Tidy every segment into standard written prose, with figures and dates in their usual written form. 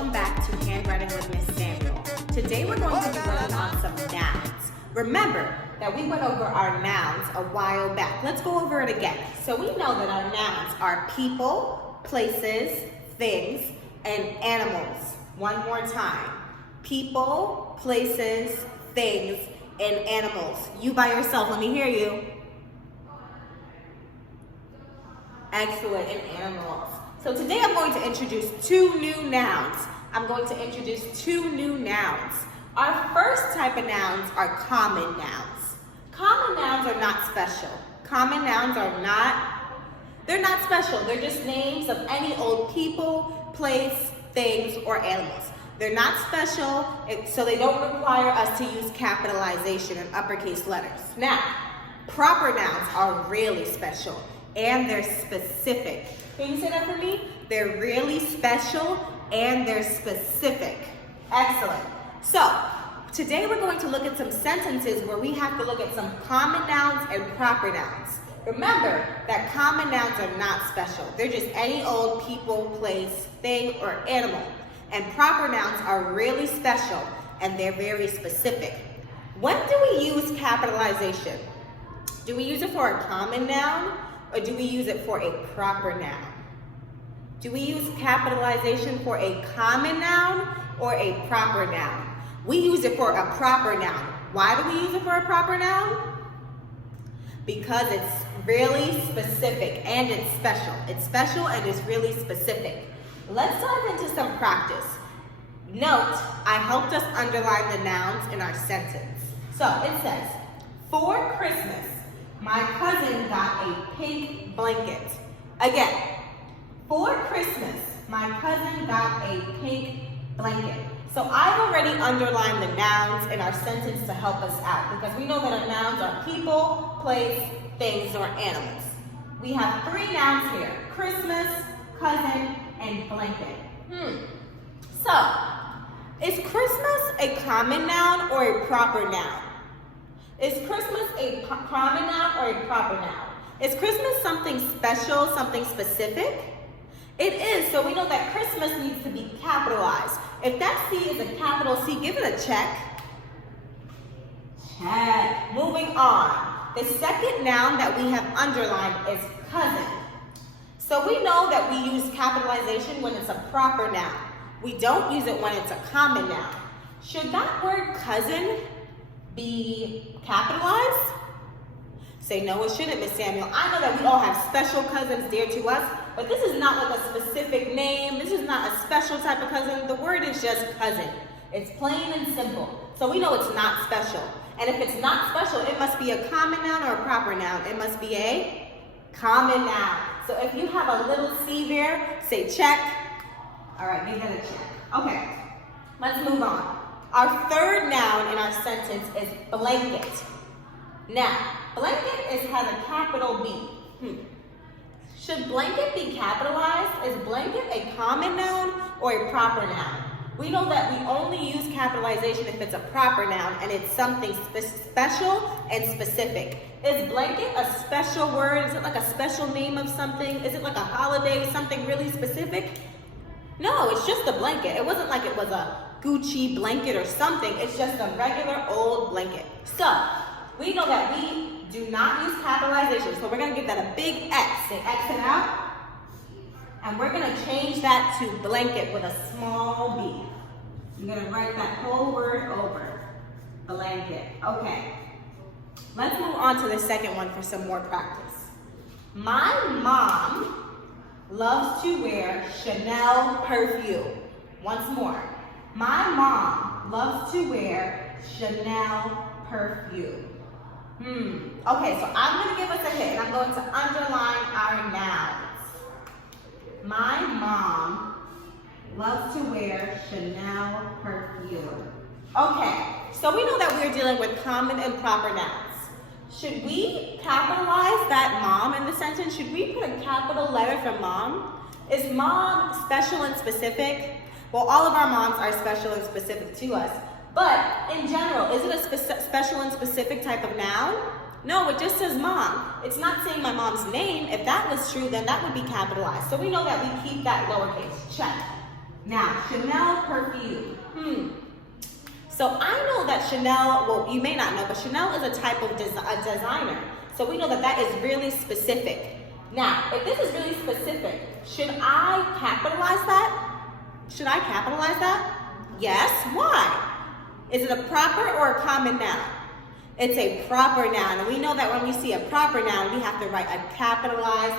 welcome back to Handwriting with Miss Samuel. Today we're going to be working on some nouns. Remember that we went over our nouns a while back. Let's go over it again. So we know that our nouns are people, places, things, and animals. One more time. People, places, things, and animals. You by yourself, let me hear you. Excellent, and animals. So today I'm going to introduce two new nouns. Our first type of nouns are common nouns. Common nouns are not special. Common nouns they're not special. They're just names of any old people, place, things, or animals. They're not special, so they don't require us to use capitalization and uppercase letters. Now, proper nouns are really special and they're specific. Can you say that for me? They're really special and they're specific. Excellent. So, today we're going to look at some sentences where we have to look at some common nouns and proper nouns. Remember that common nouns are not special. They're just any old people, place, thing, or animal. And proper nouns are really special and they're very specific. When do we use capitalization? Do we use it for a common noun or do we use it for a proper noun? Do we use capitalization for a common noun or a proper noun? We use it for a proper noun. Why do we use it for a proper noun? Because it's really specific and it's special. It's special and it's really specific. Let's dive into some practice. Note, I helped us underline the nouns in our sentence. So it says, for Christmas, my cousin got a pink blanket. Again, for Christmas, my cousin got a pink blanket. So I've already underlined the nouns in our sentence to help us out because we know that our nouns are people, place, things, or animals. We have three nouns here, Christmas, cousin, and blanket. So, is Christmas a common noun or a proper noun? Is Christmas a common noun or a proper noun? Is Christmas something special, something specific? It is, so we know that Christmas needs to be capitalized. If that C is a capital C, give it a check. Check. Moving on. The second noun that we have underlined is cousin. So we know that we use capitalization when it's a proper noun. We don't use it when it's a common noun. Should that word cousin be capitalized? Say no, it shouldn't, Miss Samuel. I know that we all have special cousins dear to us, but this is not like a specific name. This is not a special type of cousin. The word is just cousin. It's plain and simple. So we know it's not special. And if it's not special, it must be a common noun or a proper noun. It must be a common noun. So if you have a little C there, say check. All right, give that a check. Okay, let's move on. Our third noun in our sentence is blanket. Now, blanket has a capital B. Should blanket be capitalized? Is blanket a common noun or a proper noun? We know that we only use capitalization if it's a proper noun and it's something special and specific. Is blanket a special word? Is it like a special name of something? Is it like a holiday, something really specific? No, it's just a blanket. It wasn't like it was a Gucci blanket or something. It's just a regular old blanket. So, we know that we do not use capitalization, so we're going to give that a big X. Say X it out. And we're going to change that to blanket with a small b. I'm going to write that whole word over. Blanket. Okay. Let's move on to the second one for some more practice. My mom loves to wear Chanel perfume. Once more. My mom loves to wear Chanel perfume. Okay, so I'm going to give us a hit and I'm going to underline our nouns. My mom loves to wear Chanel perfume. Okay, so we know that we're dealing with common and proper nouns. Should we capitalize that mom in the sentence? Should we put a capital letter for mom? Is mom special and specific? Well, all of our moms are special and specific to us. But in general, is it a special and specific type of noun? No, it just says mom. It's not saying my mom's name. If that was true, then that would be capitalized. So we know that we keep that lowercase. Check. Now, Chanel perfume. So I know that Chanel, well, you may not know, but Chanel is a type of designer. So we know that that is really specific. Now, if this is really specific, should I capitalize that? Should I capitalize that? Yes. Why? Is it a proper or a common noun? It's a proper noun. And we know that when we see a proper noun, we have to write a capitalized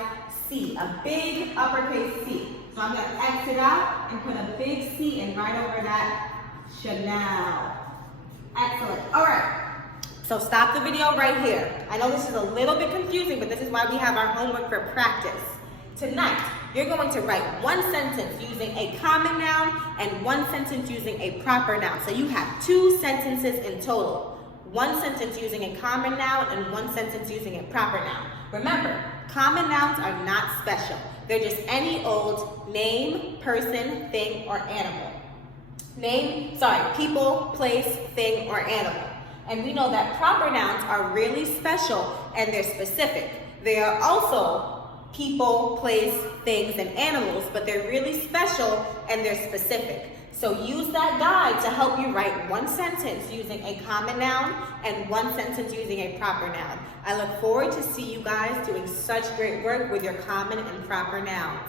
C, a big uppercase C. So I'm going to X it out and put a big C in right over that Chanel. Excellent. All right. So stop the video right here. I know this is a little bit confusing, but this is why we have our homework for practice. Tonight, you're going to write one sentence using a common noun and one sentence using a proper noun. So you have 2 sentences in total. One sentence using a common noun and one sentence using a proper noun. Remember, common nouns are not special. They're just any old name, person, thing, or animal. People, place, thing, or animal. And we know that proper nouns are really special and they're specific. They are also people, place, things, and animals, but they're really special and they're specific. So use that guide to help you write one sentence using a common noun and one sentence using a proper noun. I look forward to see you guys doing such great work with your common and proper nouns.